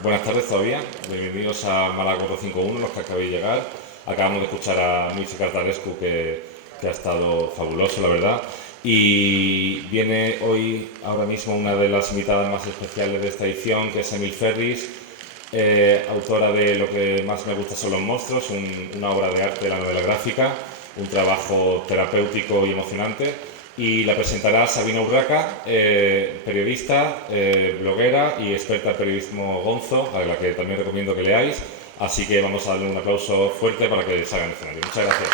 Buenas tardes todavía, bienvenidos a Málaga 451, los que acabéis de llegar. Acabamos de escuchar a Luis Cartarescu, que ha estado fabuloso, la verdad. Y viene hoy, ahora mismo, una de las invitadas más especiales de esta edición, que es Emil Ferris, autora de Lo que más me gusta son los monstruos, una obra de arte de la novela gráfica, un trabajo terapéutico y emocionante. Y la presentará Sabina Urraca, periodista, bloguera y experta en periodismo gonzo, a la que también recomiendo que leáis. Así que vamos a darle un aplauso fuerte para que salga en escenario. Muchas gracias.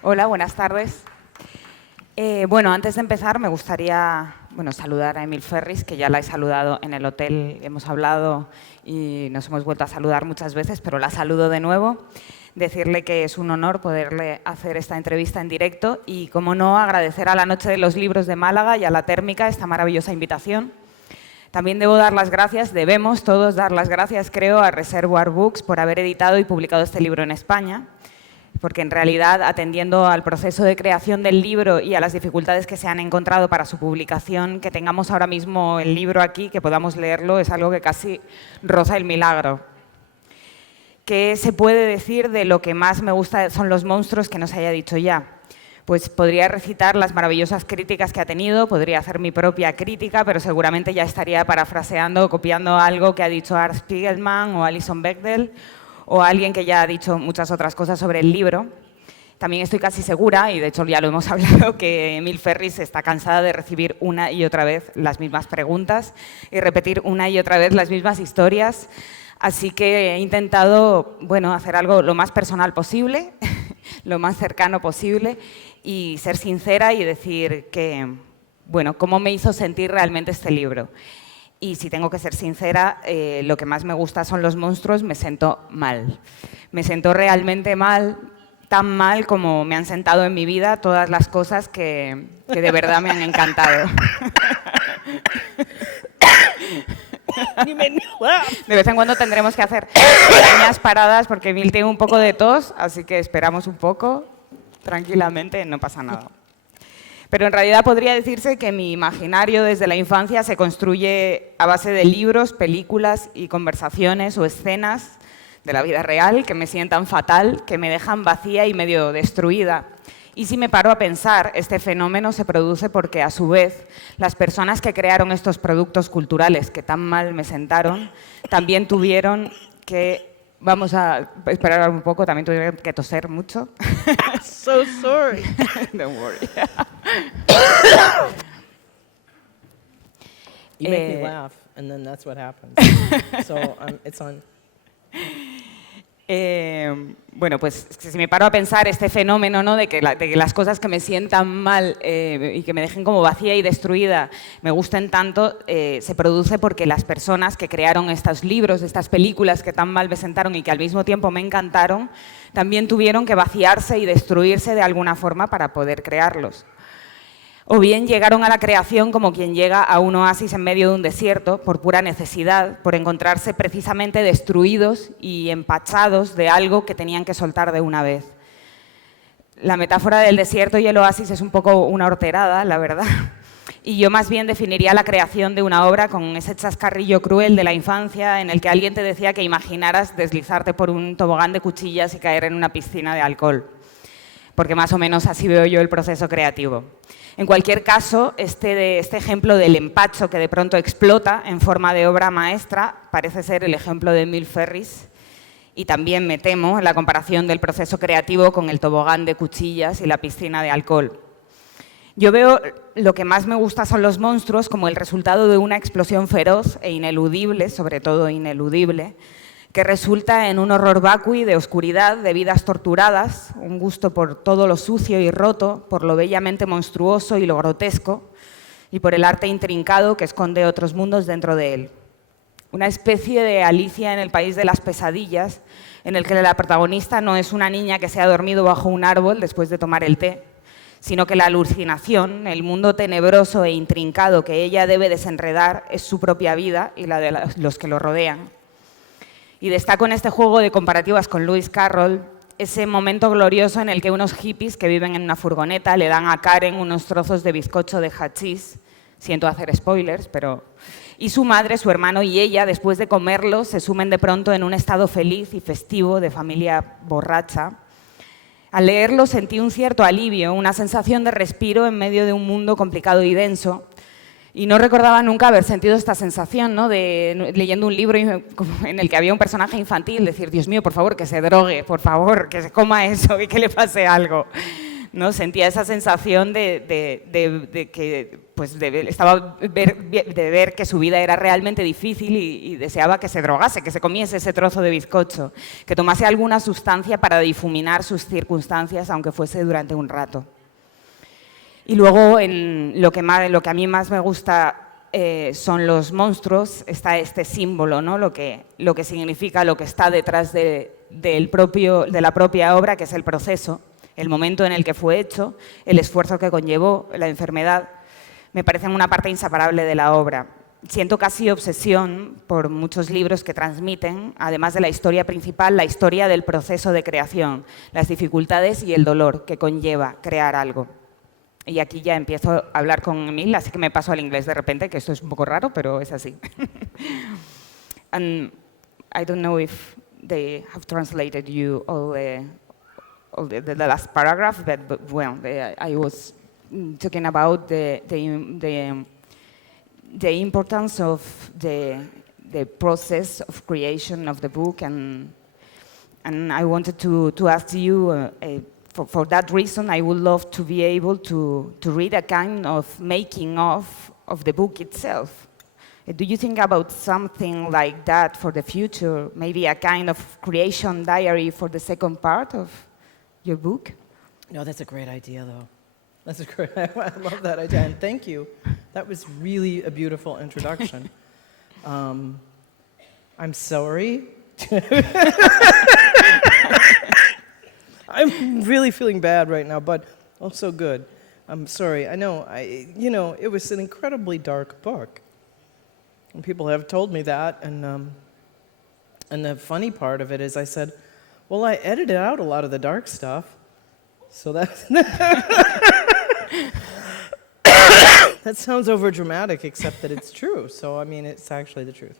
Hola, buenas tardes. Bueno, antes de empezar me gustaría saludar a Emil Ferris, que ya la he saludado en el hotel, hemos hablado y nos hemos vuelto a saludar muchas veces, pero la saludo de nuevo. Decirle que es un honor poderle hacer esta entrevista en directo y, como no, agradecer a la Noche de los Libros de Málaga y a la Térmica esta maravillosa invitación. También debemos todos dar las gracias, creo, a Reservoir Books por haber editado y publicado este libro en España, porque en realidad, atendiendo al proceso de creación del libro y a las dificultades que se han encontrado para su publicación, que tengamos ahora mismo el libro aquí, que podamos leerlo, es algo que casi roza el milagro. ¿Qué se puede decir de lo que más me gusta son los monstruos que no se haya dicho ya? Pues podría recitar las maravillosas críticas que ha tenido, podría hacer mi propia crítica, pero seguramente ya estaría parafraseando o copiando algo que ha dicho Art Spiegelman o Alison Bechdel, o alguien que ya ha dicho muchas otras cosas sobre el libro. También estoy casi segura, y de hecho ya lo hemos hablado, que Emil Ferris está cansada de recibir una y otra vez las mismas preguntas y repetir una y otra vez las mismas historias. Así que he intentado hacer algo lo más personal posible, lo más cercano posible, y ser sincera y decir cómo me hizo sentir realmente este libro. Y si tengo que ser sincera, lo que más me gusta son los monstruos, me sentó mal. Me sentó realmente mal, tan mal como me han sentado en mi vida todas las cosas que de verdad me han encantado. De vez en cuando tendremos que hacer pequeñas paradas porque Emil tiene un poco de tos, así que esperamos un poco, tranquilamente, no pasa nada. Pero en realidad podría decirse que mi imaginario desde la infancia se construye a base de libros, películas y conversaciones o escenas de la vida real que me sientan fatal, que me dejan vacía y medio destruida. Y si me paro a pensar, este fenómeno se produce porque, a su vez, las personas que crearon estos productos culturales que tan mal me sentaron, también tuvieron que... Vamos a esperar un poco, también tuvieron que toser mucho. So sorry. Don't worry. You make me laugh, and then that's what happens. So it's on. Pues si me paro a pensar este fenómeno, ¿no? de que las cosas que me sientan mal y que me dejen como vacía y destruida me gusten tanto, se produce porque las personas que crearon estos libros, estas películas que tan mal me sentaron y que al mismo tiempo me encantaron, también tuvieron que vaciarse y destruirse de alguna forma para poder crearlos. O bien llegaron a la creación como quien llega a un oasis en medio de un desierto por pura necesidad, por encontrarse precisamente destruidos y empachados de algo que tenían que soltar de una vez. La metáfora del desierto y el oasis es un poco una horterada, la verdad. Y yo más bien definiría la creación de una obra con ese chascarrillo cruel de la infancia en el que alguien te decía que imaginaras deslizarte por un tobogán de cuchillas y caer en una piscina de alcohol. Porque más o menos así veo yo el proceso creativo. En cualquier caso, este ejemplo del empacho que de pronto explota en forma de obra maestra parece ser el ejemplo de Emil Ferris, y también me temo en la comparación del proceso creativo con el tobogán de cuchillas y la piscina de alcohol. Yo veo lo que más me gusta son los monstruos como el resultado de una explosión feroz e ineludible, sobre todo ineludible, que resulta en un horror vacui de oscuridad, de vidas torturadas, un gusto por todo lo sucio y roto, por lo bellamente monstruoso y lo grotesco, y por el arte intrincado que esconde otros mundos dentro de él. Una especie de Alicia en el país de las pesadillas, en el que la protagonista no es una niña que se ha dormido bajo un árbol después de tomar el té, sino que la alucinación, el mundo tenebroso e intrincado que ella debe desenredar es su propia vida y la de los que lo rodean. Y destaco en este juego de comparativas con Lewis Carroll ese momento glorioso en el que unos hippies que viven en una furgoneta le dan a Karen unos trozos de bizcocho de hachís, siento hacer spoilers, pero... Y su madre, su hermano y ella, después de comerlos, se sumen de pronto en un estado feliz y festivo de familia borracha. Al leerlo sentí un cierto alivio, una sensación de respiro en medio de un mundo complicado y denso. Y no recordaba nunca haber sentido esta sensación, ¿no? Leyendo un libro en el que había un personaje infantil, decir, Dios mío, por favor, que se drogue, por favor, que se coma eso y que le pase algo. ¿No? Sentía esa sensación de que pues, de ver que su vida era realmente difícil y deseaba que se drogase, que se comiese ese trozo de bizcocho, que tomase alguna sustancia para difuminar sus circunstancias, aunque fuese durante un rato. Y luego, lo que a mí más me gusta son los monstruos, está este símbolo, ¿no? lo que significa, lo que está detrás de la propia obra, que es el proceso, el momento en el que fue hecho, el esfuerzo que conllevó, la enfermedad, me parecen una parte inseparable de la obra. Siento casi obsesión por muchos libros que transmiten, además de la historia principal, la historia del proceso de creación, las dificultades y el dolor que conlleva crear algo. Y aquí ya empiezo a hablar con Emil, así que me paso al inglés de repente, que esto es un poco raro, pero es así. And I don't know if they have translated you all the last paragraph, but well, I was talking about the importance of the process of creation of the book, and I wanted to ask you, for that reason, I would love to be able to read a kind of making of the book itself. Do you think about something like that for the future? Maybe a kind of creation diary for the second part of your book? No, that's a great idea, though. That's a great. I love that idea, and thank you. That was really a beautiful introduction. I'm sorry. I'm really feeling bad right now, but also good. I'm sorry. I know. It was an incredibly dark book, and people have told me that. And the funny part of it is, I said, well, I edited out a lot of the dark stuff, so that that sounds overdramatic, except that it's true. So, I mean, it's actually the truth.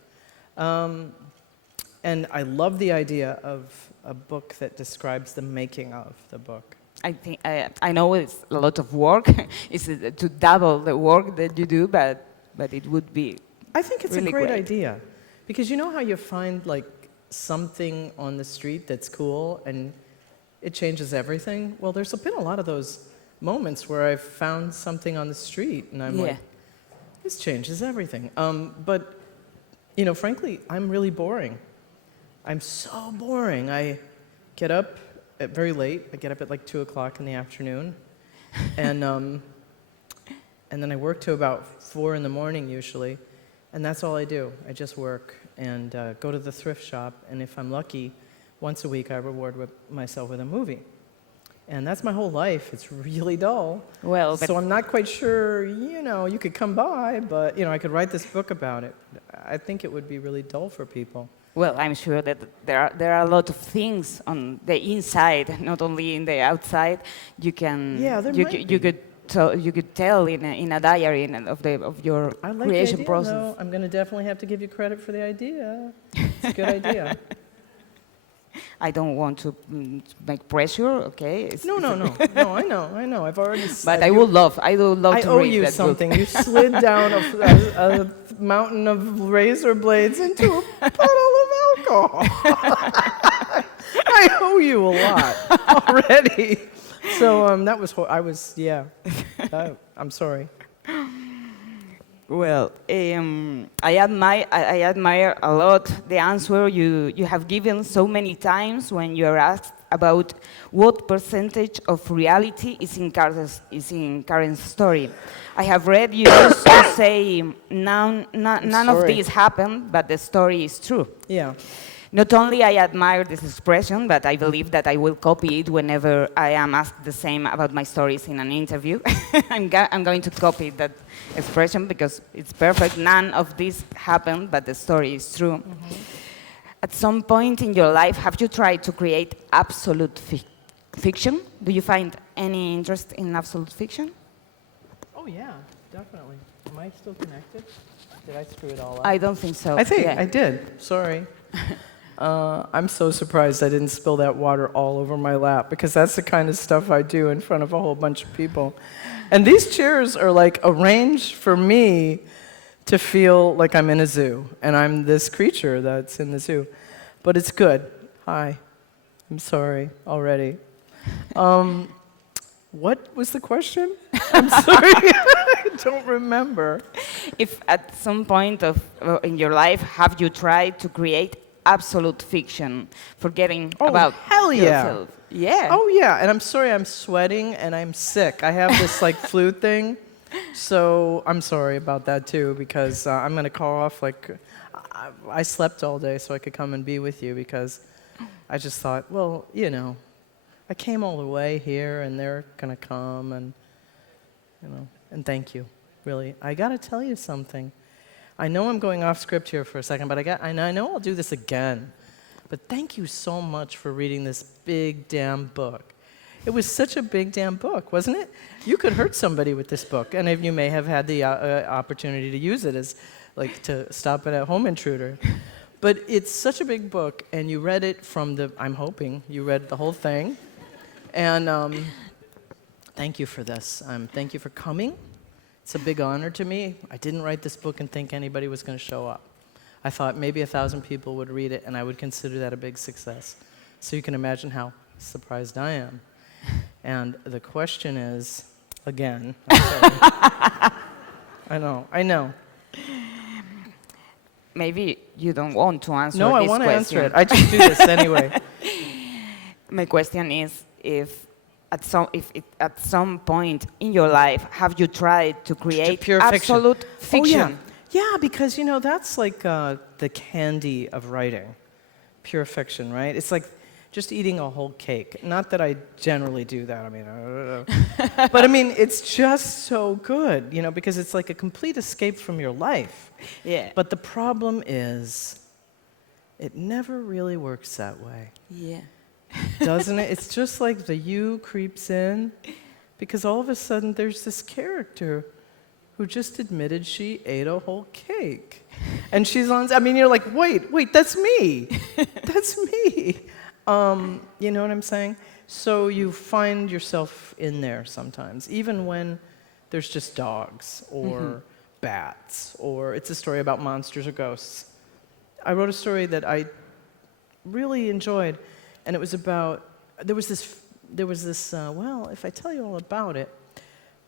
And I love the idea of a book that describes the making of the book. I know it's a lot of work. It's to double the work that you do, but it would be. I think it's really a great great idea, because you know how you find like something on the street that's cool and it changes everything? Well, there's been a lot of those moments where I've found something on the street and I'm like, this changes everything. But, frankly, I'm really boring. I'm so boring. I get up very late. I get up at like 2 o'clock in the afternoon. And then I work to about 4 in the morning usually. And that's all I do. I just work and go to the thrift shop. And if I'm lucky, once a week I reward myself with a movie. And that's my whole life. It's really dull. Well, so I'm not quite sure, you could come by, but, I could write this book about it. I think it would be really dull for people. Well, I'm sure that there are a lot of things on the inside, not only in the outside. You can you could tell in a diary of your creation process. Though. I'm going to definitely have to give you credit for the idea. It's a good idea. I don't want to make pressure, okay? No, I know. I've already said. But I would love to read that book. I owe you something. You slid down a mountain of razor blades into a puddle of alcohol. I owe you a lot already. So that was. I'm sorry. Well, I admire a lot the answer you have given so many times when you are asked about what percentage of reality is in Karen's story. I have read you also say none of this happened, but the story is true. Yeah. Not only I admire this expression, but I believe that I will copy it whenever I am asked the same about my stories in an interview. I'm going to copy that expression because it's perfect. None of this happened, but the story is true. At some point in your life, have you tried to create absolute fiction? Do you find any interest in absolute fiction? Oh, yeah, definitely. Am I still connected? Did I screw it all up? I don't think so. I think Yeah. I did. Sorry. I'm so surprised I didn't spill that water all over my lap, because that's the kind of stuff I do in front of a whole bunch of people. And these chairs are like arranged for me to feel like I'm in a zoo, and I'm this creature that's in the zoo. But it's good. Hi. I'm sorry already. What was the question? I'm sorry. I don't remember. If at some point in your life, have you tried to create absolute fiction, forgetting about hell yeah. yourself? Yeah. Oh, yeah. And I'm sorry, I'm sweating and I'm sick. I have this like flu thing. So I'm sorry about that too, because I'm going to call off. Like, I slept all day so I could come and be with you, because I just thought, well, you know, I came all the way here and they're going to come, and, you know, and thank you, really. I got to tell you something. I know I'm going off script here for a second, but I know I'll do this again. But thank you so much for reading this big damn book. It was such a big damn book, wasn't it? You could hurt somebody with this book, and you may have had the opportunity to use it as, like, to stop it at Home Intruder. But it's such a big book, and you read it from I'm hoping you read the whole thing. And thank you for this. Thank you for coming. It's a big honor to me. I didn't write this book and think anybody was going to show up. I thought maybe 1,000 people would read it, and I would consider that a big success. So you can imagine how surprised I am. And the question is, again, I'm sorry. I know. Maybe you don't want to answer no, this question. No, I want to answer it. I just do this anyway. My question is, if at some point in your life, have you tried to create pure absolute fiction? Oh, yeah, because, you know, that's like the candy of writing, pure fiction, right? It's like just eating a whole cake. Not that I generally do that, I mean, but I mean, it's just so good, you know, because it's like a complete escape from your life. Yeah. But the problem is, it never really works that way. Yeah. Doesn't it? It's just like the you creeps in, because all of a sudden there's this character who just admitted she ate a whole cake. And she's on, I mean, you're like, wait, that's me. That's me. You know what I'm saying? So you find yourself in there sometimes, even when there's just dogs or bats, or it's a story about monsters or ghosts. I wrote a story that I really enjoyed, and it was about, there was this, well, if I tell you all about it,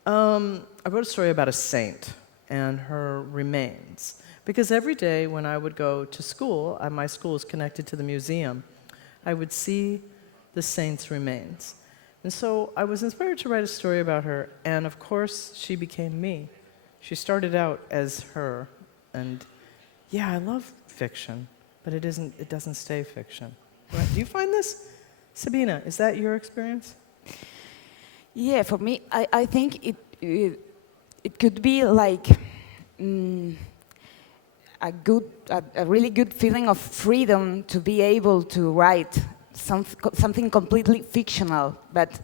I wrote a story about a saint and her remains. Because every day when I would go to school, my school is connected to the museum, I would see the saint's remains. And so I was inspired to write a story about her, and of course, she became me. She started out as her, and yeah, I love fiction, but it doesn't stay fiction. Right? Do you find this? Sabina, is that your experience? Yeah, for me, I think it could be like a really good feeling of freedom to be able to write something completely fictional, but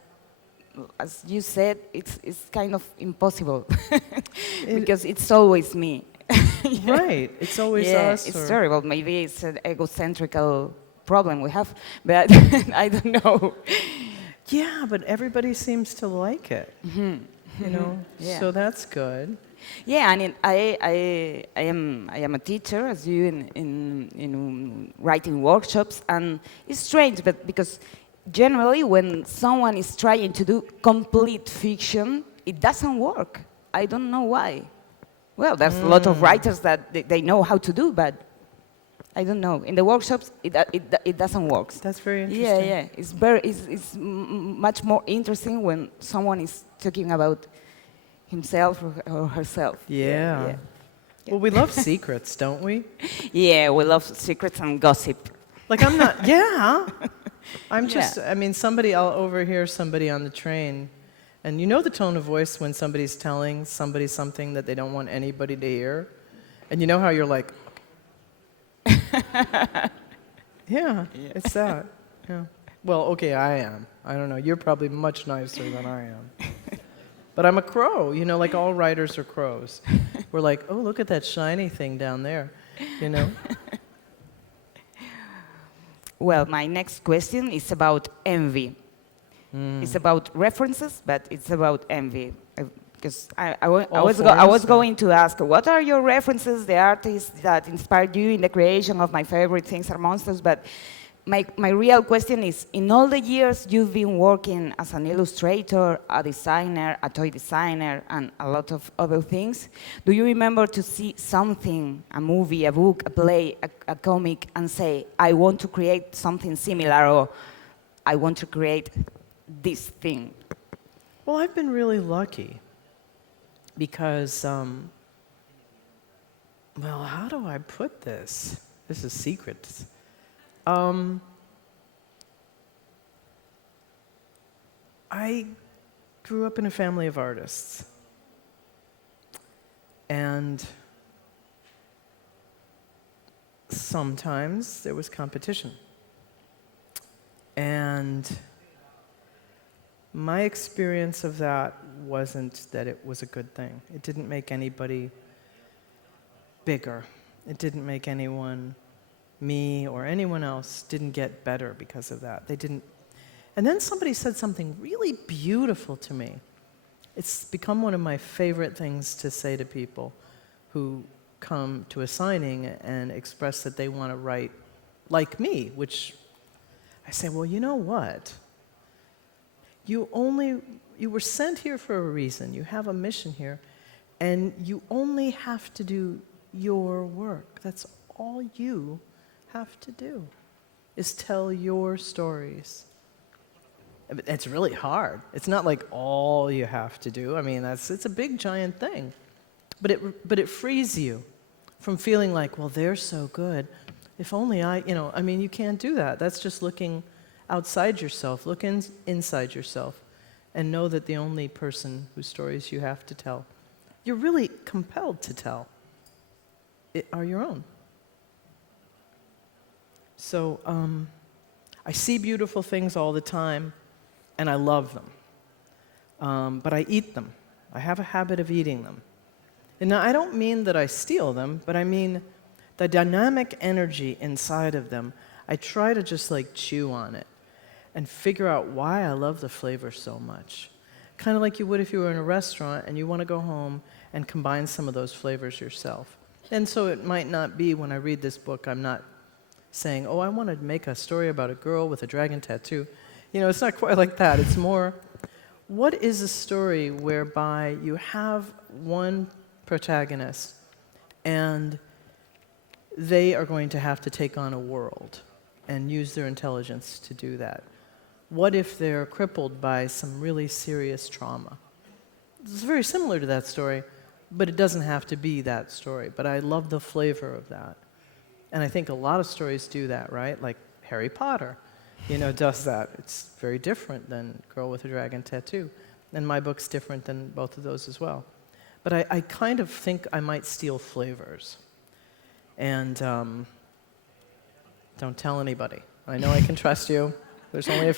as you said, it's kind of impossible because it's always me. Right, it's always us. It's terrible. Maybe it's an egocentrical problem we have, but I don't know. Yeah, but everybody seems to like it. You know, so that's good. Yeah, and I am a teacher, as you in writing workshops, and it's strange, but because generally when someone is trying to do complete fiction, it doesn't work. I don't know why. Well, there's a lot of writers that they know how to do, but I don't know. In the workshops, it doesn't work. That's very interesting. Yeah. It's much more interesting when someone is talking about himself or herself. Yeah. Well, we love secrets, don't we? Yeah, we love secrets and gossip. Like I'm not. Yeah. I'm just. I mean, I'll overhear somebody on the train, and you know the tone of voice when somebody's telling somebody something that they don't want anybody to hear, and you know how you're like. Yeah, it's that. Yeah. Well, okay, I am. I don't know. You're probably much nicer than I am. But I'm a crow, you know, like all writers are crows. We're like, oh, look at that shiny thing down there, you know? Well, my next question is about envy. It's about references, but it's about envy. Because I was going to ask, what are your references, the artists that inspired you in the creation of my favorite things are monsters? But my real question is, in all the years you've been working as an illustrator, a designer, a toy designer, and a lot of other things, do you remember to see something, a movie, a book, a play, a comic, and say, I want to create something similar, or I want to create this thing? Well, I've been really lucky because, well, how do I put this? This is secret. I grew up in a family of artists, and sometimes there was competition. And my experience of that wasn't that it was a good thing. It didn't make anybody bigger. It didn't make anyone, me or anyone else, didn't get better because of that. They didn't. And then somebody said something really beautiful to me. It's become one of my favorite things to say to people who come to a signing and express that they want to write like me, which I say, well, you know what? You were sent here for a reason. You have a mission here, and you only have to do your work. That's all you have to do, is tell your stories. It's really hard. It's not like all you have to do. I mean, it's a big, giant thing. But it frees you from feeling like, well, they're so good. If only I mean, you can't do that. That's just looking outside yourself. Look inside yourself and know that the only person whose stories you have to tell, you're really compelled to tell, are your own. So I see beautiful things all the time, and I love them. But I eat them. I have a habit of eating them. And now, I don't mean that I steal them, but I mean the dynamic energy inside of them. I try to just like chew on it and figure out why I love the flavor so much. Kind of like you would if you were in a restaurant and you want to go home and combine some of those flavors yourself. And so it might not be, when I read this book, I'm not saying, oh, I want to make a story about a girl with a dragon tattoo. You know, it's not quite like that. It's more, what is a story whereby you have one protagonist and they are going to have to take on a world and use their intelligence to do that? What if they're crippled by some really serious trauma? It's very similar to that story, but it doesn't have to be that story. But I love the flavor of that. And I think a lot of stories do that, right? Like Harry Potter, does that. It's very different than Girl with a Dragon Tattoo. And my book's different than both of those as well. But I kind of think I might steal flavors. And don't tell anybody. I know I can trust you. There's only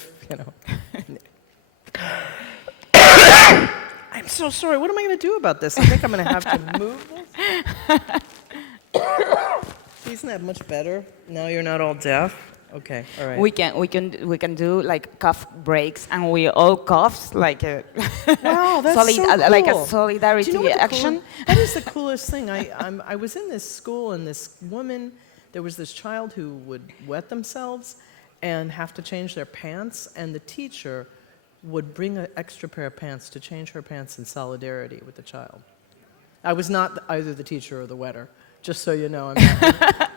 I'm so sorry. What am I going to do about this? I think I'm going to have to move this. Isn't that much better? Now you're not all deaf? Okay, all right. We can do like cough breaks, and we all cough like a wow, that's so cool. Like a solidarity action. That is the coolest thing. I was in this school, and this woman, there was this child who would wet themselves and have to change their pants, and the teacher would bring an extra pair of pants to change her pants in solidarity with the child. I was not either the teacher or the wetter, just so you know.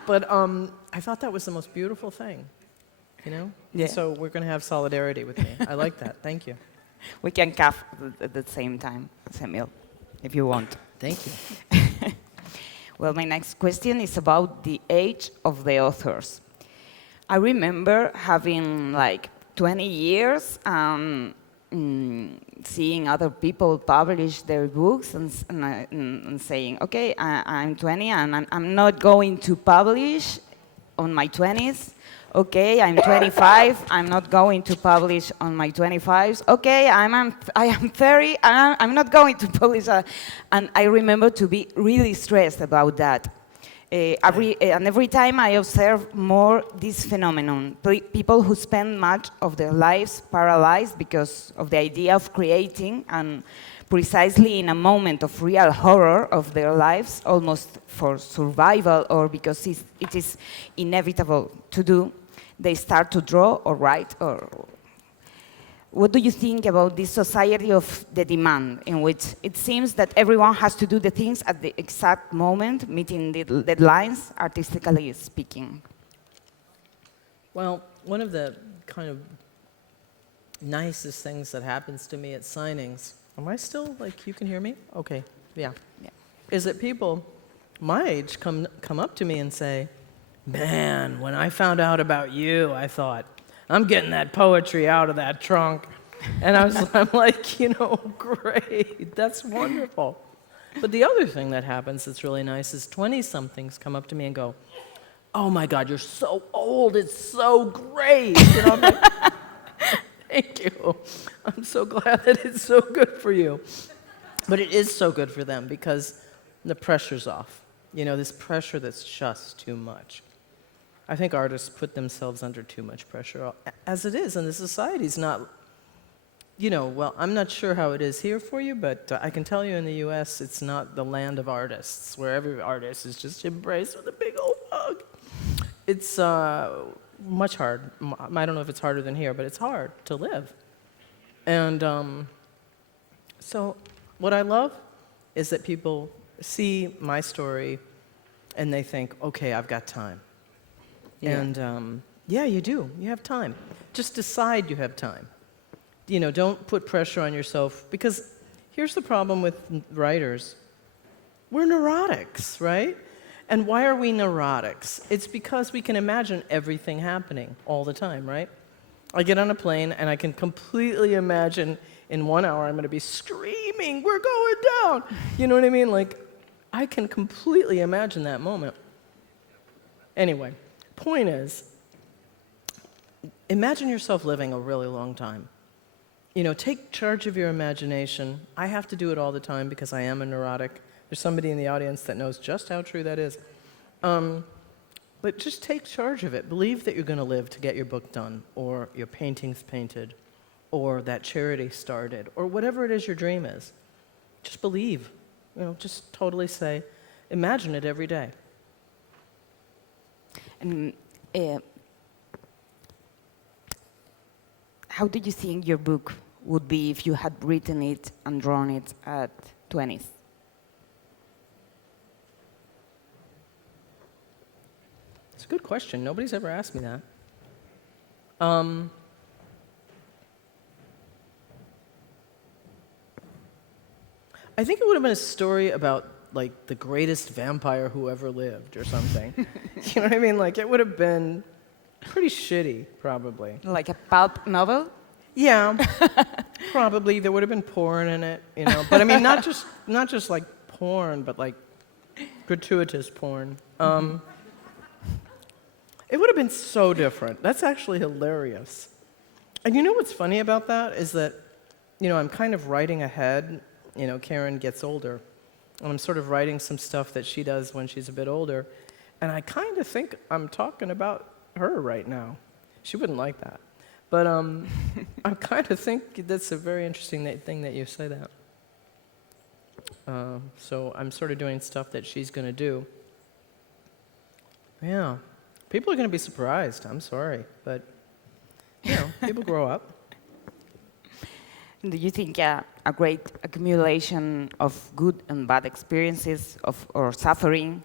But I thought that was the most beautiful thing, Yeah. So we're going to have solidarity with me. I like that. Thank you. We can cough at the same time, Emil, if you want. Thank you. Well, my next question is about the age of the authors. I remember having like 20 years seeing other people publish their books and saying, okay, I'm 20 and I'm not going to publish on my 20s Okay, I'm 25. I'm not going to publish on my 25s. Okay, I am 30. I'm not going to publish. And I remember to be really stressed about that. Every time I observe more this phenomenon, people who spend much of their lives paralyzed because of the idea of creating, and precisely in a moment of real horror of their lives, almost for survival or because it is inevitable to do, they start to draw or write. Or what do you think about this society of the demand, in which it seems that everyone has to do the things at the exact moment, meeting the deadlines, artistically speaking? Well, one of the kind of nicest things that happens to me at signings, am I still, like, you can hear me? Okay, yeah. Is that people my age come up to me and say, man, when I found out about you, I thought, I'm getting that poetry out of that trunk. And I'm like, you know, great, that's wonderful. But the other thing that happens that's really nice is 20-somethings come up to me and go, oh my God, you're so old, it's so great. You know, I'm like, thank you. I'm so glad that it's so good for you. But it is so good for them because the pressure's off. You know, this pressure that's just too much. I think artists put themselves under too much pressure, as it is, and the society's not, you know, well, I'm not sure how it is here for you, but I can tell you in the US, it's not the land of artists, where every artist is just embraced with a big old hug. It's much hard. I don't know if it's harder than here, but it's hard to live. And so what I love is that people see my story and they think, okay, I've got time. Yeah. And yeah, you do. You have time. Just decide you have time. You know, don't put pressure on yourself, because here's the problem with writers. We're neurotics, right? And why are we neurotics? It's because we can imagine everything happening all the time, right? I get on a plane and I can completely imagine in 1 hour I'm going to be screaming, we're going down. You know what I mean? Like, I can completely imagine that moment. Anyway, point is, imagine yourself living a really long time. You know, take charge of your imagination. I have to do it all the time because I am a neurotic. There's somebody in the audience that knows just how true that is. But just take charge of it. Believe that you're going to live to get your book done, or your paintings painted, or that charity started, or whatever it is your dream is. Just believe. You know, just totally say, imagine it every day. And how did you think your book would be if you had written it and drawn it at 20s? It's a good question. Nobody's ever asked me that. I think it would have been a story about, like, the greatest vampire who ever lived or something. You know what I mean? Like, it would have been pretty shitty, probably. Like a pulp novel? Yeah, probably. There would have been porn in it, you know. But I mean, not just like porn, but like gratuitous porn. It would have been so different. That's actually hilarious. And you know what's funny about that is that, you know, I'm kind of writing ahead. You know, Karen gets older, and I'm sort of writing some stuff that she does when she's a bit older, and I kind of think I'm talking about her right now. She wouldn't like that. But I kind of think that's a very interesting thing that you say that. So I'm sort of doing stuff that she's going to do. Yeah. People are going to be surprised. I'm sorry. But, you know, people grow up. Do you think a great accumulation of good and bad experiences or suffering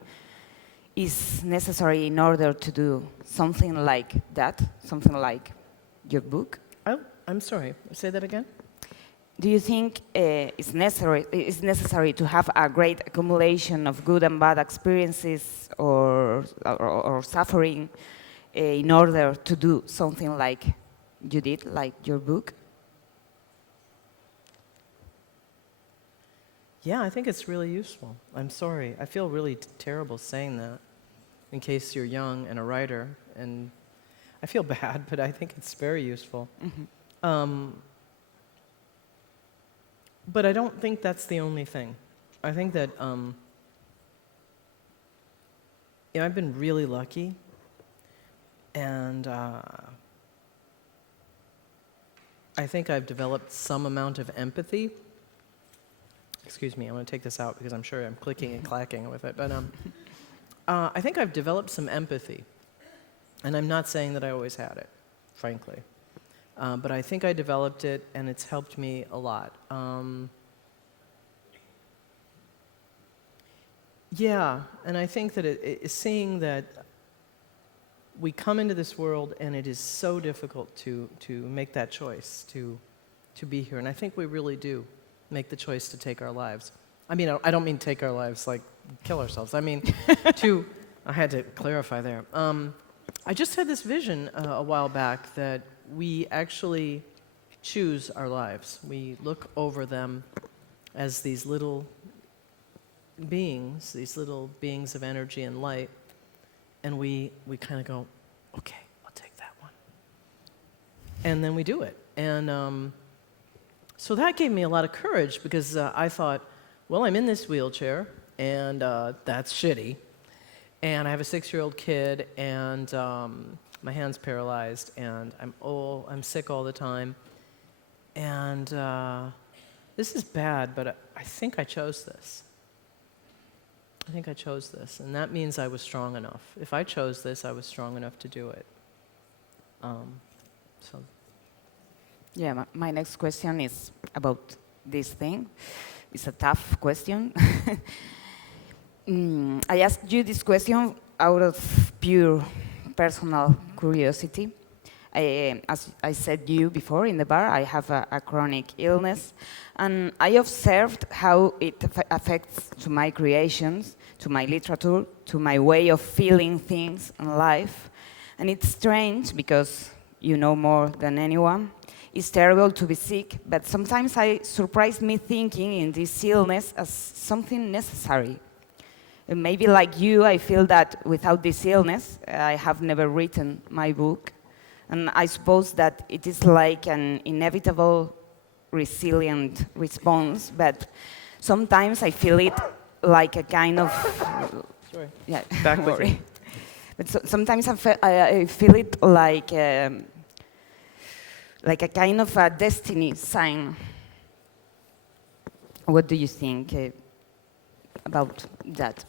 is necessary in order to do something like that, something like your book? I'm sorry. Say that again? Do you think it's necessary to have a great accumulation of good and bad experiences or suffering in order to do something like you did, like your book? Yeah, I think it's really useful. I'm sorry. I feel really terrible saying that, in case you're young and a writer. And I feel bad, but I think it's very useful. But I don't think that's the only thing. I think that, I've been really lucky, and I think I've developed some amount of empathy. Excuse me, I'm going to take this out because I'm sure I'm clicking and clacking with it. But I think I've developed some empathy. And I'm not saying that I always had it, frankly. But I think I developed it, and it's helped me a lot. Yeah, and I think that seeing that we come into this world, and it is so difficult to make that choice, to be here. And I think we really do make the choice to take our lives. I mean, I don't mean take our lives like kill ourselves. I mean, I had to clarify there. I just had this vision a while back that we actually choose our lives. We look over them as these little beings of energy and light, and we kind of go, okay, I'll take that one. And then we do it. And so that gave me a lot of courage, because I thought, well, I'm in this wheelchair, and that's shitty. And I have a 6-year-old kid, and my hand's paralyzed, and I'm sick all the time. And this is bad, but I think I chose this. And that means I was strong enough. If I chose this, I was strong enough to do it. Yeah, my next question is about this thing. It's a tough question. I asked you this question out of pure personal curiosity. As I said you before in the bar, I have a chronic illness, and I observed how it affects to my creations, to my literature, to my way of feeling things in life. And it's strange, because you know more than anyone. It's terrible to be sick, but sometimes it surprised me thinking in this illness as something necessary. And maybe like you, I feel that without this illness, I have never written my book. And I suppose that it is like an inevitable, resilient response, but sometimes I feel it like a kind of... Sorry. Yeah, Back don't with worry. you. But sometimes I feel it like a kind of a destiny sign. What do you think about that?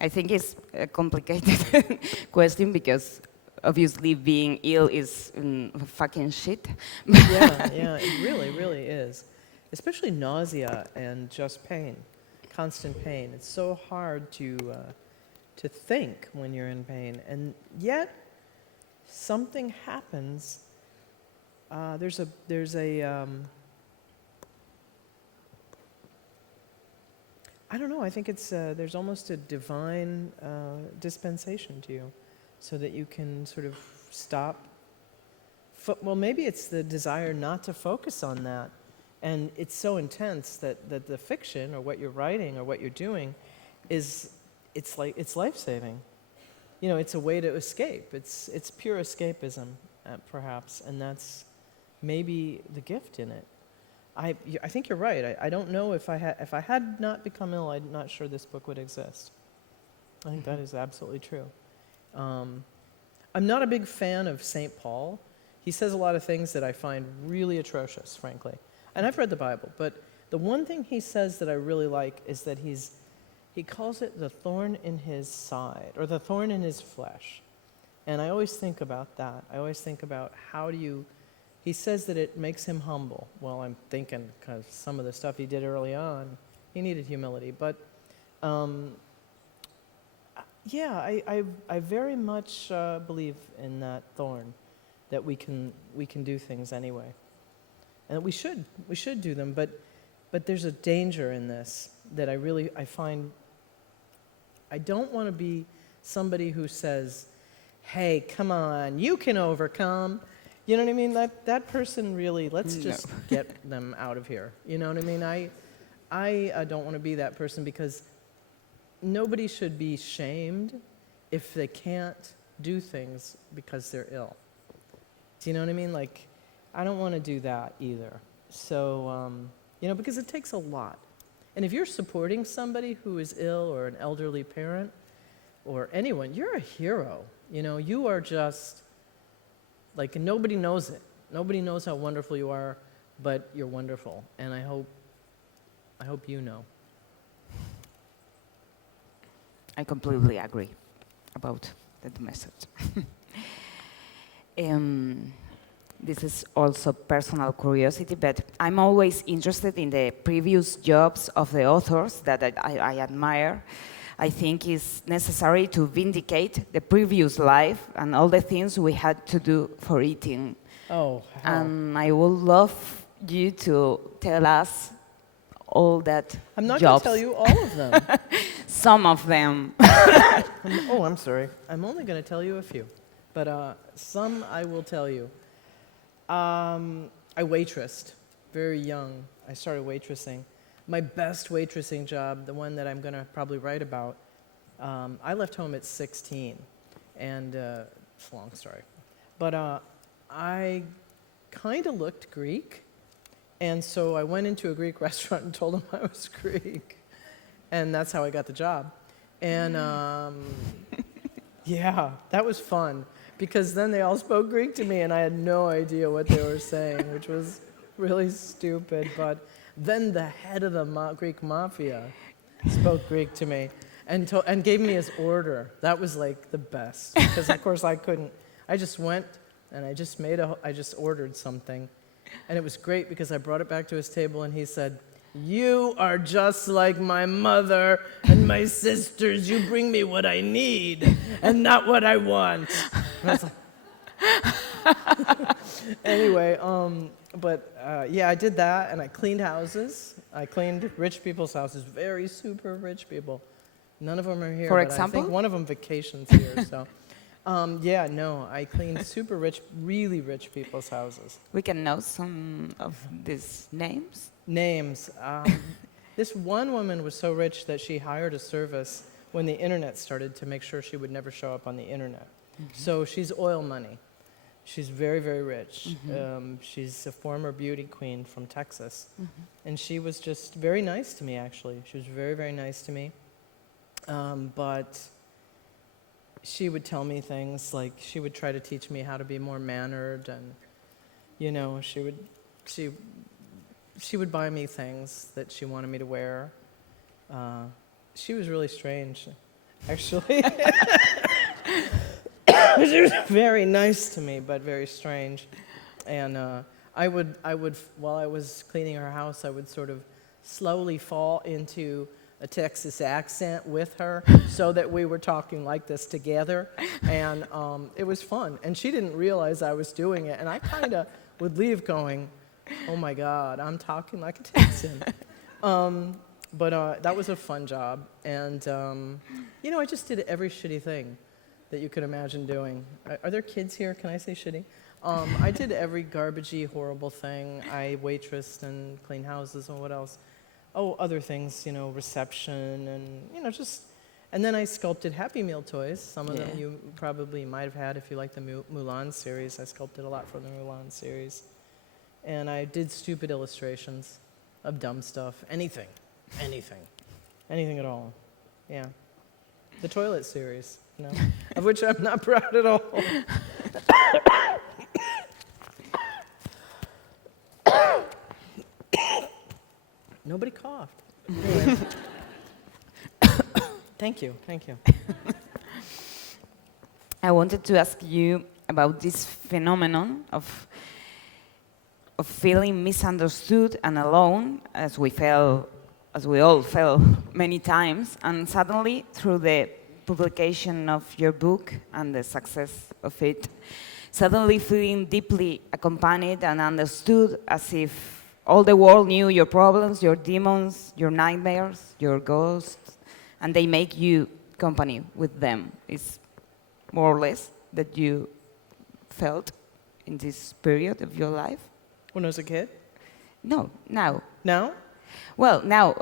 I think it's a complicated question, because obviously being ill is fucking shit. Yeah, it really, really is. Especially nausea and just pain, constant pain. It's so hard to think when you're in pain, and yet something happens. There's a I don't know, I think it's, there's almost a divine dispensation to you, so that you can sort of stop. Well, maybe it's the desire not to focus on that. And it's so intense that the fiction, or what you're writing, or what you're doing, it's life-saving. You know, it's a way to escape. It's pure escapism, perhaps, and that's maybe the gift in it. I think you're right. I don't know if I had not become ill, I'm not sure this book would exist. I think that is absolutely true. I'm not a big fan of St. Paul. He says a lot of things that I find really atrocious, frankly. And I've read the Bible, but the one thing he says that I really like is that he calls it the thorn in his side, or the thorn in his flesh. And I always think about that. I always think about he says that it makes him humble. Well, I'm thinking, because some of the stuff he did early on, he needed humility. But yeah, I very much believe in that thorn, that we can do things anyway. And we should do them, but there's a danger in this that I find. I don't want to be somebody who says, hey, come on, you can overcome. You know what I mean? That person really, let's just get them out of here. You know what I mean? I don't want to be that person, because nobody should be shamed if they can't do things because they're ill. Do you know what I mean? Like, I don't want to do that either. So, because it takes a lot. And if you're supporting somebody who is ill or an elderly parent or anyone, you're a hero. You are just, like, nobody knows it. Nobody knows how wonderful you are, but you're wonderful. And I hope you know. I completely agree about that message. This is also personal curiosity, but I'm always interested in the previous jobs of the authors that I admire. I think it's necessary to vindicate the previous life and all the things we had to do for eating. Oh, hell. And I would love you to tell us all that I'm not going jobs. to tell you all of them. Some of them. I'm sorry. I'm only going to tell you a few. But some I will tell you. I waitressed very young. I started waitressing. My best waitressing job, the one that I'm going to probably write about, I left home at 16. And it's a long story. But I kind of looked Greek. And so I went into a Greek restaurant and told them I was Greek. And that's how I got the job. And yeah, that was fun. Because then they all spoke Greek to me, and I had no idea what they were saying, which was really stupid. But then the head of the Greek mafia spoke Greek to me and gave me his order. That was like the best, because of course I couldn't. I just went and I just ordered something, and it was great because I brought it back to his table, and he said, "You are just like my mother and my sisters. You bring me what I need and not what I want." And I was like, anyway, yeah, I did that, and I cleaned houses. I cleaned rich people's houses, very super rich people. None of them are here. For but example? I think one of them vacations here. So, I cleaned super rich, really rich people's houses. We can know some of these names. Names. This one woman was so rich that she hired a service when the internet started to make sure she would never show up on the internet. Mm-hmm. So she's oil money. She's very, very rich. Mm-hmm. She's a former beauty queen from Texas. Mm-hmm. And she was just very nice to me, actually. She was very, very nice to me. But she would tell me things like she would try to teach me how to be more mannered, and, she would buy me things that she wanted me to wear. She was really strange, actually. She was very nice to me, but very strange. And I would, while I was cleaning her house, I would sort of slowly fall into a Texas accent with her so that we were talking like this together. And it was fun. And she didn't realize I was doing it. And I kind of would leave going, "Oh my God, I'm talking like a Texan." But that was a fun job. And, I just did every shitty thing that you could imagine doing. Are there kids here? Can I say shitty? I did every garbagey, horrible thing. I waitressed and cleaned houses and what else? Oh, other things, reception and, and then I sculpted Happy Meal toys. Some of them you probably might have had if you like the Mulan series. I sculpted a lot from the Mulan series. And I did stupid illustrations of dumb stuff. Anything at all. Yeah. The toilet series, of which I'm not proud at all. Nobody coughed. Anyway. Thank you. I wanted to ask you about this phenomenon of feeling misunderstood and alone, as we all felt many times, and suddenly through the publication of your book and the success of it, suddenly feeling deeply accompanied and understood, as if all the world knew your problems, your demons, your nightmares, your ghosts, and they make you company with them. It's more or less that you felt in this period of your life? When I was a kid? No, now. Now? Well, now,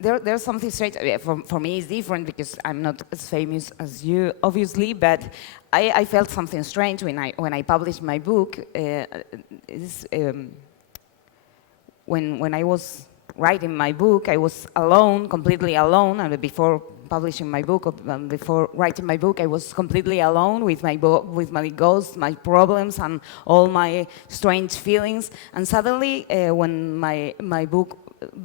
there's something strange. For me, it's different because I'm not as famous as you, obviously. But I felt something strange when I published my book. When I was writing my book, I was alone, completely alone. And before publishing my book, before writing my book, I was completely alone with my ghosts, my problems, and all my strange feelings. And suddenly, when my book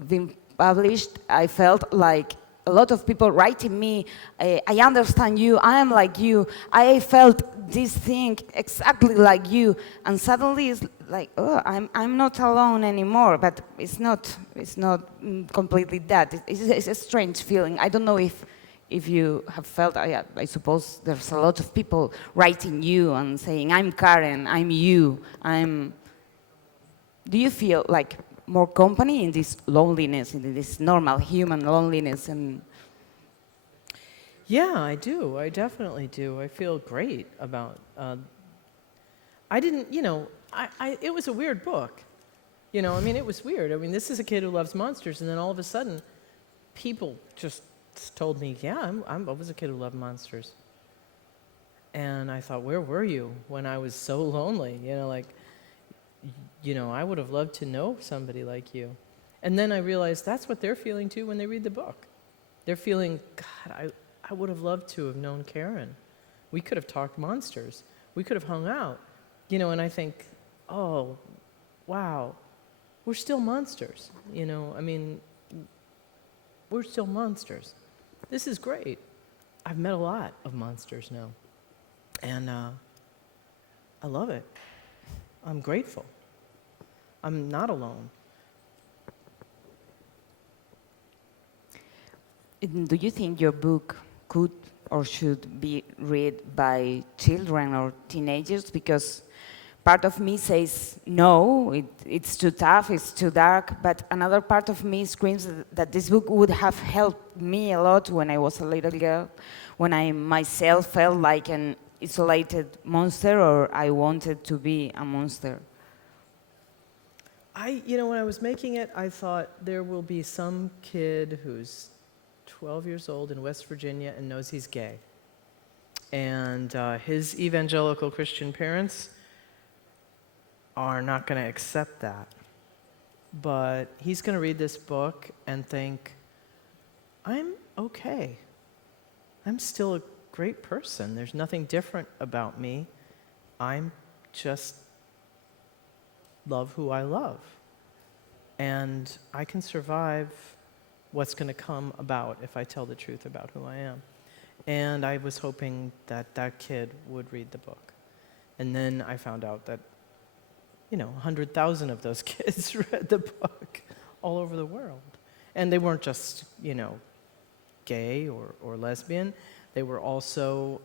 been published, I felt like a lot of people writing me, I understand you, I am like you, I felt this thing exactly like you, and suddenly it's like, oh, I'm not alone anymore, but it's not completely that. It's a strange feeling. I don't know if you have felt, I suppose there's a lot of people writing you and saying, I'm Karen, I'm you, do you feel like more company in this loneliness, in this normal human loneliness? And yeah, I do. I definitely do. I feel great about. I didn't, it was a weird book. I mean, it was weird. I mean, this is a kid who loves monsters, and then all of a sudden, people just told me, yeah, I was a kid who loved monsters. And I thought, where were you when I was so lonely? I would have loved to know somebody like you. And then I realized that's what they're feeling too when they read the book. They're feeling, God, I would have loved to have known Karen. We could have talked monsters. We could have hung out. And I think, oh, wow, we're still monsters. I mean, we're still monsters. This is great. I've met a lot of monsters now. And I love it. I'm grateful. I'm not alone. Do you think your book could or should be read by children or teenagers? Because part of me says, no, it's too tough, it's too dark, but another part of me screams that this book would have helped me a lot when I was a little girl, when I myself felt like an isolated monster or I wanted to be a monster. When I was making it, I thought there will be some kid who's 12 years old in West Virginia and knows he's gay. And his evangelical Christian parents are not going to accept that. But he's going to read this book and think, I'm okay. I'm still a great person. There's nothing different about me. I'm just love who I love. And I can survive what's going to come about if I tell the truth about who I am. And I was hoping that that kid would read the book. And then I found out that 100,000 of those kids read the book all over the world. And they weren't just, gay or lesbian. They were also,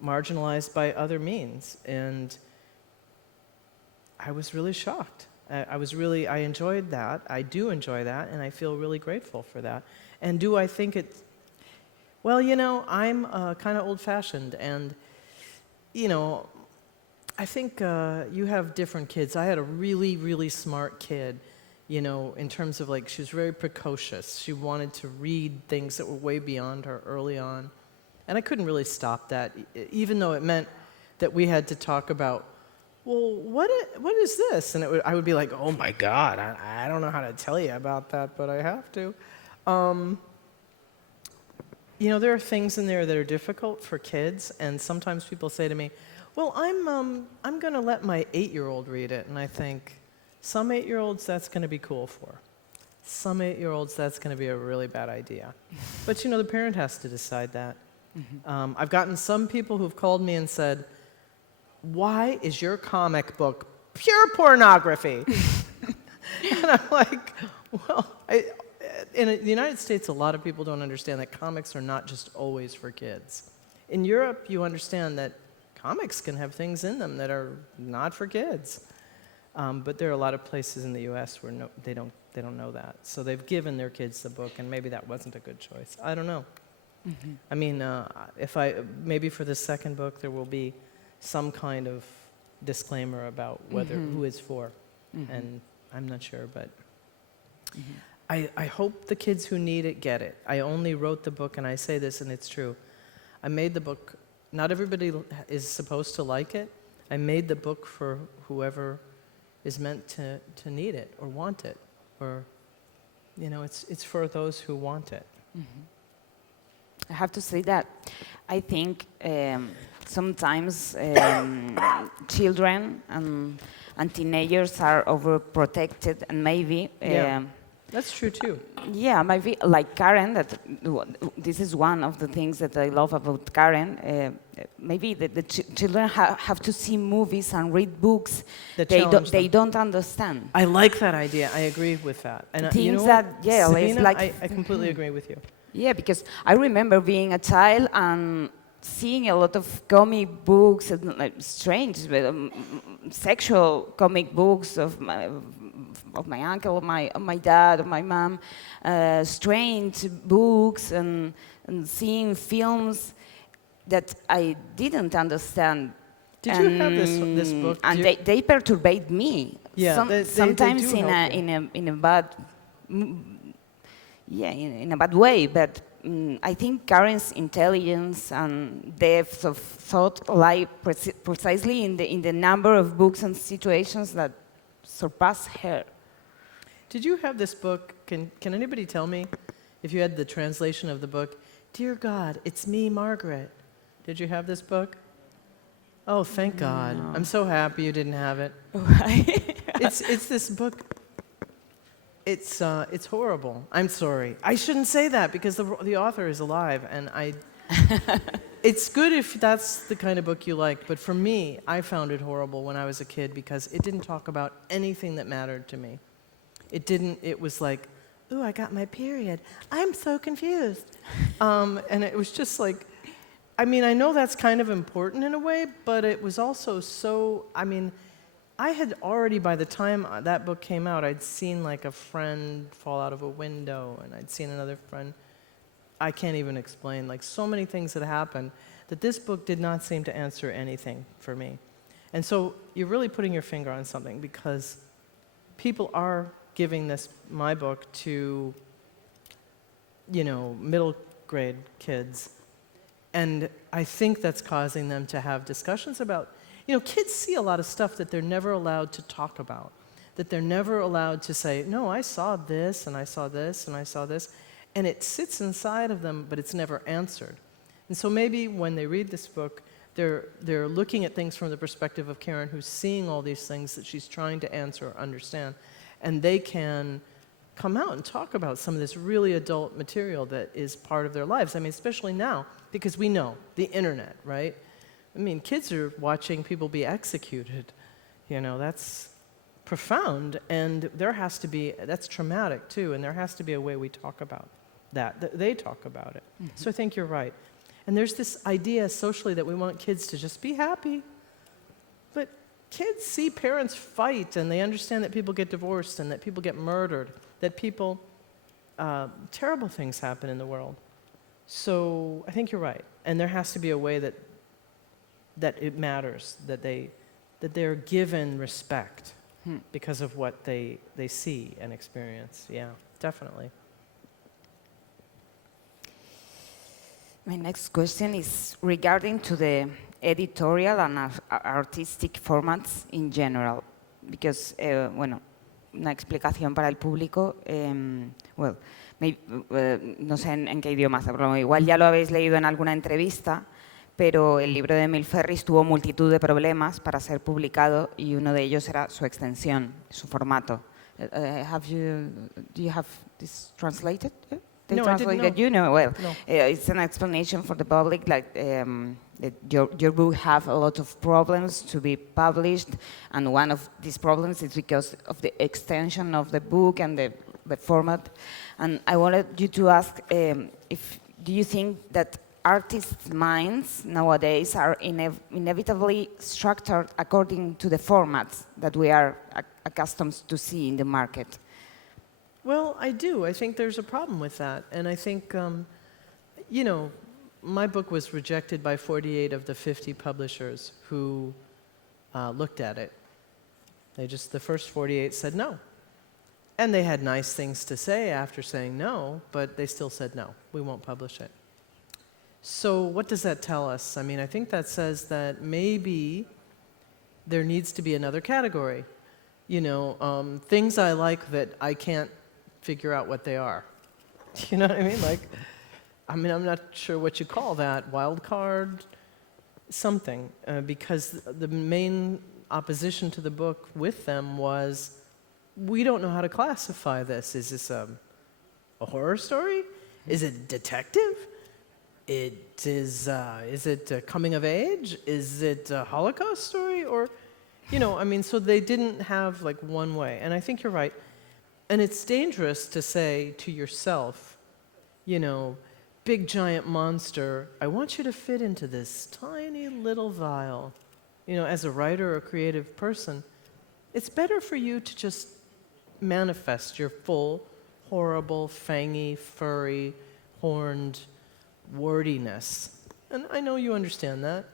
marginalized by other means. And I was really shocked. I enjoyed that. I do enjoy that, and I feel really grateful for that. And do I think it's, well, I'm kind of old-fashioned, and, I think you have different kids. I had a really, really smart kid, in terms of she was very precocious. She wanted to read things that were way beyond her early on. And I couldn't really stop that, even though it meant that we had to talk about, well, what is this? And I would be like, oh my God, I don't know how to tell you about that, but I have to. There are things in there that are difficult for kids, and sometimes people say to me, well, I'm going to let my 8-year-old read it. And I think, some 8-year-olds, that's going to be cool for. Some 8-year-olds, that's going to be a really bad idea. But, the parent has to decide that. Mm-hmm. I've gotten some people who've called me and said, why is your comic book pure pornography? And I'm like, well, in the United States, a lot of people don't understand that comics are not just always for kids. In Europe, you understand that comics can have things in them that are not for kids. But there are a lot of places in the U.S. where they don't know that. So they've given their kids the book, and maybe that wasn't a good choice. I don't know. Mm-hmm. I mean, maybe for the second book there will be some kind of disclaimer about whether who it's for, and I'm not sure, but I hope the kids who need it get it. I only wrote the book, and I say this, and it's true. I made the book, not everybody is supposed to like it. I made the book for whoever is meant to need it or want it. Or, you know, it's for those who want it. I have to say that I think sometimes children and teenagers are overprotected, and maybe That's true too. yeah, maybe like Karen. This is one of the things that I love about Karen. Maybe the children have to see movies and read books That they don't understand. I like that idea. I agree with that. And Things you know that, what? yeah, Sabina, it's like- I completely agree with you. Yeah, because I remember being a child and seeing a lot of comic books, and, like, strange, but, sexual comic books of my uncle, of my dad, of my mom, strange books, and seeing films that I didn't understand. Did you have this book? And they perturbate me. Yeah, they sometimes do help you. in a bad, in a bad way. But I think Karen's intelligence and depth of thought lie precisely in the number of books and situations that surpass her. Did you have this book? Can anybody tell me if you had the translation of the book? Dear God, it's me, Margaret. Did you have this book? Oh, thank God. I'm so happy you didn't have it. It's this book. It's horrible. I'm sorry. I shouldn't say that because the author is alive, and it's good if that's the kind of book you like, but for me, I found it horrible when I was a kid because it didn't talk about anything that mattered to me. It was like, ooh, I got my period. I'm so confused. And it was just like, I mean, I know that's kind of important in a way, but it was also so, I mean, I had already, by the time that book came out, I'd seen like a friend fall out of a window, and I'd seen another friend, I can't even explain, like so many things that happened, that this book did not seem to answer anything for me. And so you're really putting your finger on something, because people are giving my book to, you know, middle grade kids. And I think that's causing them to have discussions about, you know, kids see a lot of stuff that they're never allowed to talk about, that they're never allowed to say, no, I saw this, and I saw this, and I saw this. And it sits inside of them, but it's never answered. And so maybe when they read this book, they're looking at things from the perspective of Karen, who's seeing all these things that she's trying to answer or understand. And they can come out and talk about some of this really adult material that is part of their lives. I mean, especially now, because we know the internet, right? I mean, kids are watching people be executed. You know, that's profound, and that's traumatic too, and there has to be a way we talk about that they talk about it. Mm-hmm. So I think you're right. And there's this idea socially that we want kids to just be happy. But kids see parents fight, and they understand that people get divorced and that people get murdered, that terrible things happen in the world. So I think you're right. And there has to be a way that it matters, that they're given respect because of what they see and experience. Yeah, definitely. My next question is regarding to the editorial and artistic formats in general, because, una explicación para el público, no sé en qué idioma hacerlo, igual ya lo habéis leído en alguna entrevista, pero el libro de Emil Ferris tuvo multitud de problemas para ser publicado y uno de ellos era su extensión, su formato. Do you have this translated? They no, translated, I didn't know. You know, well, No. It's an explanation for the public, like that your book have a lot of problems to be published, and one of these problems is because of the extension of the book and the format. And I wanted you to ask do you think that artists' minds nowadays are inevitably structured according to the formats that we are accustomed to see in the market? Well, I do. I think there's a problem with that. And I think, you know, my book was rejected by 48 of the 50 publishers who looked at it. The first 48 said no. And they had nice things to say after saying no, but they still said no, we won't publish it. So what does that tell us? I mean, I think that says that maybe there needs to be another category. You know, things I like that I can't figure out what they are. You know what I mean? Like, I mean, I'm not sure what you call that, wild card, something, because the main opposition to the book with them was, we don't know how to classify this. Is this a horror story? Is it detective? Is it a coming of age? Is it a Holocaust story? Or, you know, I mean, so they didn't have like one way. And I think you're right. And it's dangerous to say to yourself, you know, big giant monster, I want you to fit into this tiny little vial. You know, as a writer or a creative person, it's better for you to just manifest your full, horrible, fangy, furry, horned wordiness. And I know you understand that.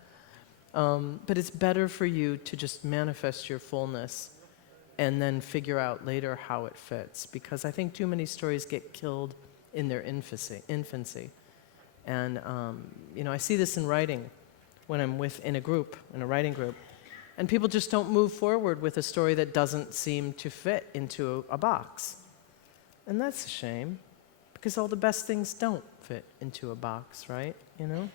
But it's better for you to just manifest your fullness and then figure out later how it fits. Because I think too many stories get killed in their infancy. And, you know, I see this in writing when I'm in a writing group. And people just don't move forward with a story that doesn't seem to fit into a box. And that's a shame, because all the best things don't fit into a box, right? You know?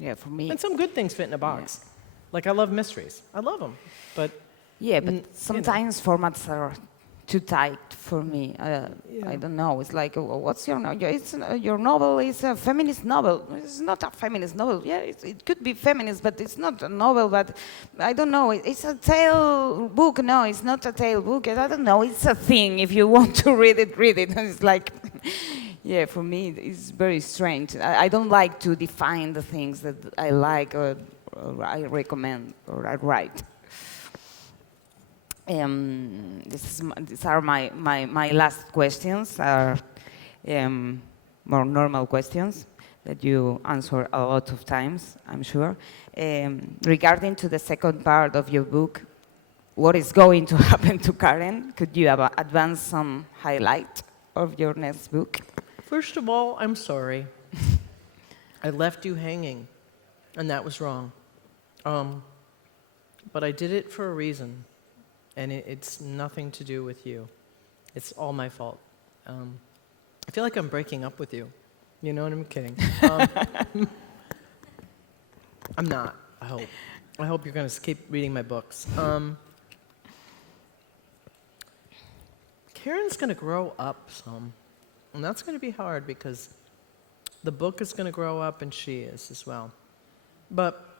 Yeah, for me. And some good things fit in a box. Yeah. Like, I love mysteries. I love them. But yeah, but sometimes formats are too tight for me. I don't know. It's like, what's your novel? Your novel is a feminist novel. It's not a feminist novel. Yeah, it could be feminist, but it's not a novel. But I don't know. It's a tale book. No, it's not a tale book. I don't know. It's a thing. If you want to read it, read it. It's like, yeah, for me, it's very strange. I don't like to define the things that I like or I recommend or I write. These are my last questions, are more normal questions that you answer a lot of times, I'm sure. Regarding to the second part of your book, what is going to happen to Karen? Could you advance some highlight of your next book? First of all, I'm sorry. I left you hanging, and that was wrong. But I did it for a reason. And it's nothing to do with you. It's all my fault. I feel like I'm breaking up with you. You know what I'm kidding. I'm not, I hope. I hope you're going to keep reading my books. Karen's going to grow up some. And that's going to be hard because the book is going to grow up and she is as well. But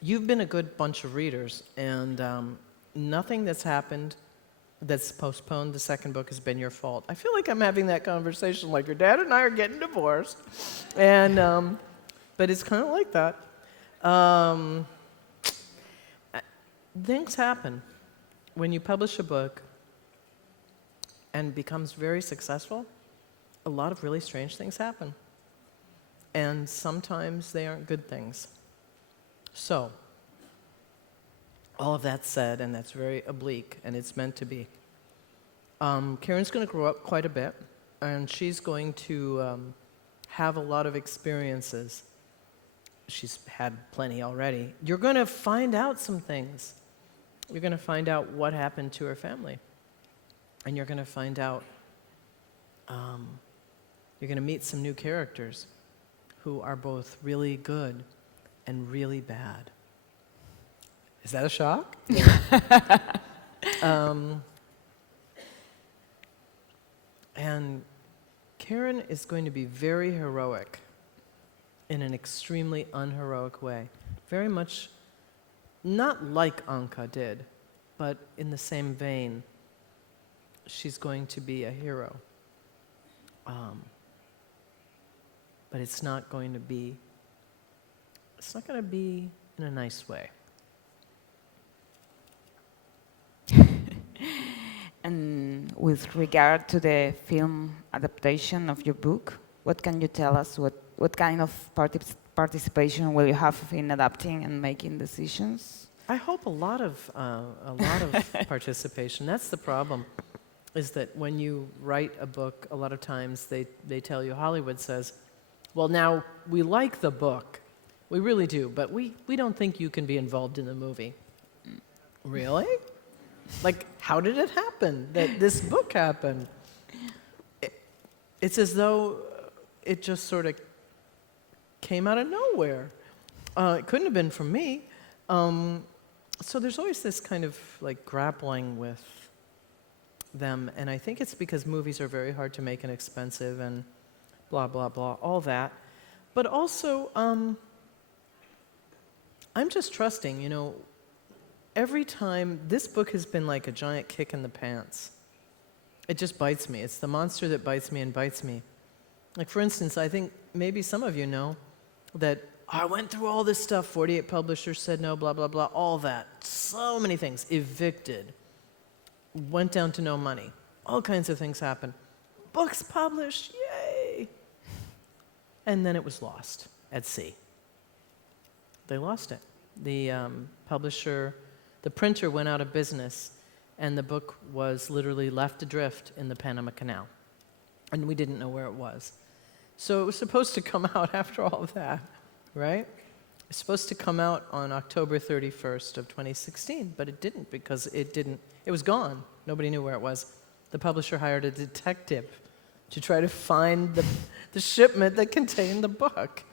you've been a good bunch of readers, and nothing that's happened that's postponed the second book has been your fault. I feel like I'm having that conversation like your dad and I are getting divorced. And, but it's kind of like that. Things happen. When you publish a book and becomes very successful, a lot of really strange things happen. And sometimes they aren't good things. So, all of that said, and that's very oblique, and it's meant to be. Karen's going to grow up quite a bit, and she's going to have a lot of experiences. She's had plenty already. You're going to find out some things. You're going to find out what happened to her family. And you're going to find out, you're going to meet some new characters who are both really good and really bad. Is that a shock? And Karen is going to be very heroic in an extremely unheroic way. Very much not like Anka did, but in the same vein, she's going to be a hero. But it's not going to be in a nice way. And with regard to the film adaptation of your book, what can you tell us? What kind of participation will you have in adapting and making decisions? I hope a lot of participation. That's the problem, is that when you write a book, a lot of times they tell you, Hollywood says, well, now, we like the book. We really do, but we don't think you can be involved in the movie. Really? Like, how did it happen that this book happened? It's as though it just sort of came out of nowhere. It couldn't have been from me. So there's always this kind of like grappling with them, and I think it's because movies are very hard to make and expensive and blah, blah, blah, all that. But also, I'm just trusting, you know, every time, this book has been like a giant kick in the pants. It just bites me. It's the monster that bites me and bites me. Like, for instance, I think maybe some of you know that I went through all this stuff, 48 publishers said no, blah, blah, blah, all that. So many things. Evicted. Went down to no money. All kinds of things happened. Books published, yay! And then it was lost at sea. They lost it. The publisher, the printer went out of business, and the book was literally left adrift in the Panama Canal. And we didn't know where it was. So it was supposed to come out after all of that, right? It was supposed to come out on October 31st of 2016, but it didn't because it was gone. Nobody knew where it was. The publisher hired a detective to try to find the shipment that contained the book.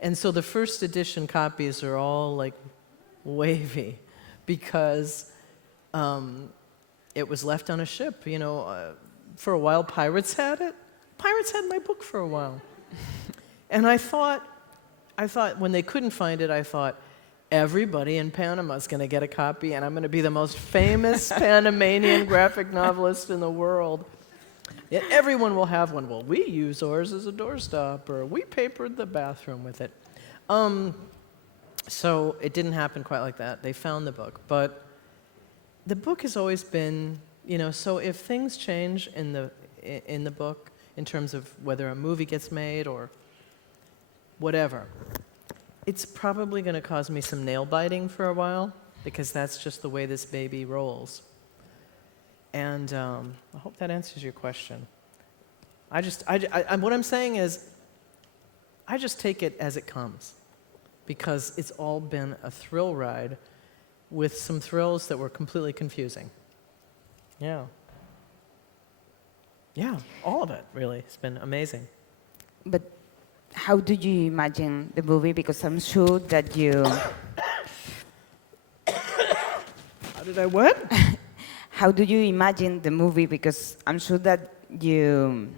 And so the first edition copies are all like wavy because it was left on a ship. You know, for a while pirates had it. Pirates had my book for a while. And I thought when they couldn't find it, I thought, everybody in Panama is going to get a copy, and I'm going to be the most famous Panamanian graphic novelist in the world. Yet everyone will have one. Well, we use ours as a doorstop, or we papered the bathroom with it. So it didn't happen quite like that. They found the book. But the book has always been, you know, so if things change in the book, in terms of whether a movie gets made or whatever, it's probably going to cause me some nail biting for a while, because that's just the way this baby rolls. And I hope that answers your question. What I'm saying is, I just take it as it comes, because it's all been a thrill ride with some thrills that were completely confusing. Yeah. Yeah, all of it, really. It's been amazing. But how do you imagine the movie? Because I'm sure that you... How did I what? How do you imagine the movie? Because I'm sure that you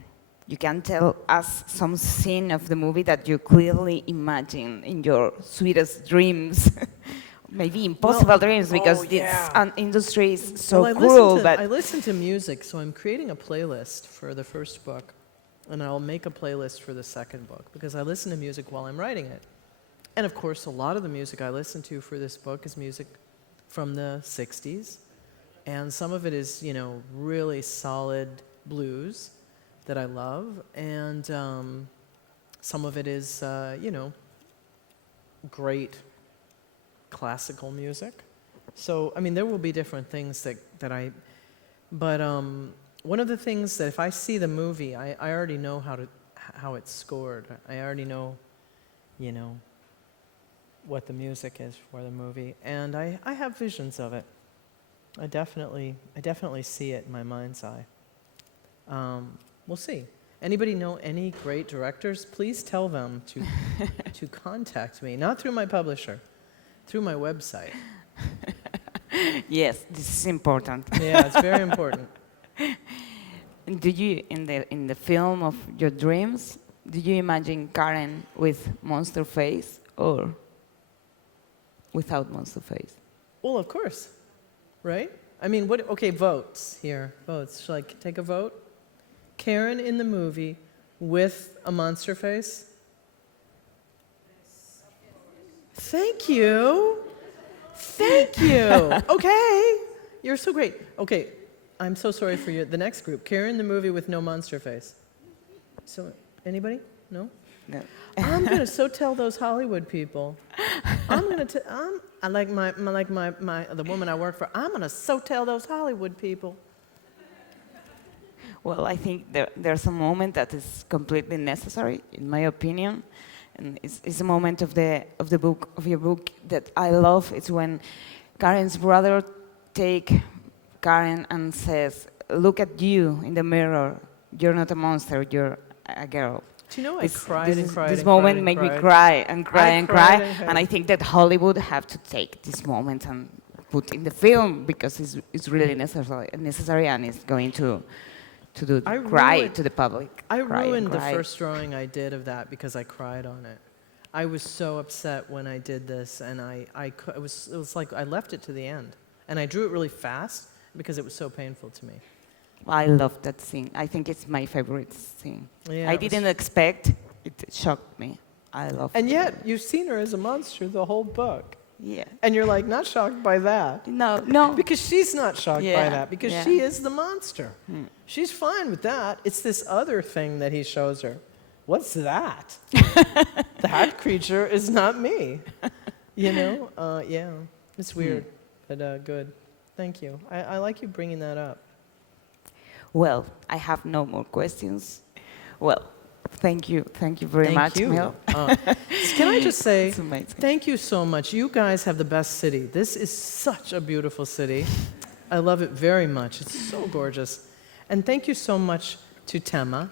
can tell us some scene of the movie that you clearly imagine in your sweetest dreams. Maybe impossible dreams, because this industry is so cruel. But I listen to music, so I'm creating a playlist for the first book, and I'll make a playlist for the second book, because I listen to music while I'm writing it. And of course, a lot of the music I listen to for this book is music from the 60s, and some of it is, you know, really solid blues that I love, and some of it is, you know, great classical music. So, I mean, there will be different things that I... But one of the things that if I see the movie, I already know how it's scored. I already know, you know, what the music is for the movie. And I have visions of it. I definitely see it in my mind's eye. We'll see. Anybody know any great directors? Please tell them to contact me. Not through my publisher, through my website. yes, this is important. Yeah, it's very important. Do you, in the film of your dreams, do you imagine Karen with monster face or without monster face? Well, of course, right? I mean, okay, votes here. Votes. Shall I take a vote? Karen in the movie with a monster face? Thank you. Thank you. Okay. You're so great. Okay, I'm so sorry for the next group. Karen the movie with no monster face. So, anybody? No? No. I'm going to so tell those Hollywood people. I'm going to I like the woman I work for. I'm going to so tell those Hollywood people. Well, I think there's a moment that is completely necessary, in my opinion, and it's a moment of your book that I love. It's when Karen's brother take Karen and says, "Look at you in the mirror. You're not a monster. You're a girl." Do you know I cried and cried? This and moment cried made and me cried. cry and cry I and cried cry, and I think that Hollywood have to take this moment and put in the film because it's really necessary, and it's going to cry to the public. I Cry and ruined the cry. first drawing I did of that because I cried on it. I was so upset when I did this, and it was like I left it to the end, and I drew it really fast because it was so painful to me. I love that scene. I think it's my favorite scene. Yeah, I it was- didn't expect. It shocked me. I love And it. yet, you've seen her as a monster the whole book, Yeah. and you're like not shocked by that. No. Because she's not shocked by Yeah, that, because yeah. she is the monster. She's fine with that. It's this other thing that he shows her. What's that? That creature is not me. You know? Yeah, it's weird, but good. Thank you. I like you bringing that up. Well, I have no more questions. Well, thank you very much, Thank you. Emil. Can I just say, It's amazing. thank you so much. You guys have the best city. This is such a beautiful city. I love it very much. It's so gorgeous. And thank you so much to Tema,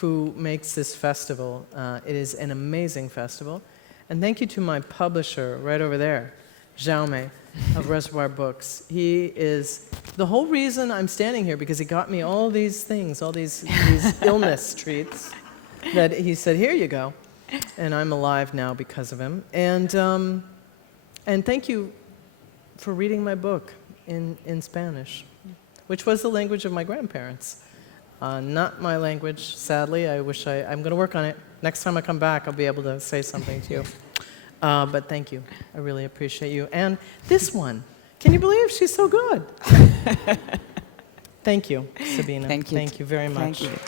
who makes this festival. It is an amazing festival. And thank you to my publisher right over there, Jaume of Reservoir Books. He is the whole reason I'm standing here, because he got me all these things, all these illness treats that he said, here you go. And I'm alive now because of him. And thank you for reading my book in Spanish, which was the language of my grandparents. Not my language, sadly. I'm going to work on it. Next time I come back, I'll be able to say something to you. But thank you. I really appreciate you. And this one, can you believe she's so good? Thank you, Sabina. Thank you. Thank you very much. Thank you.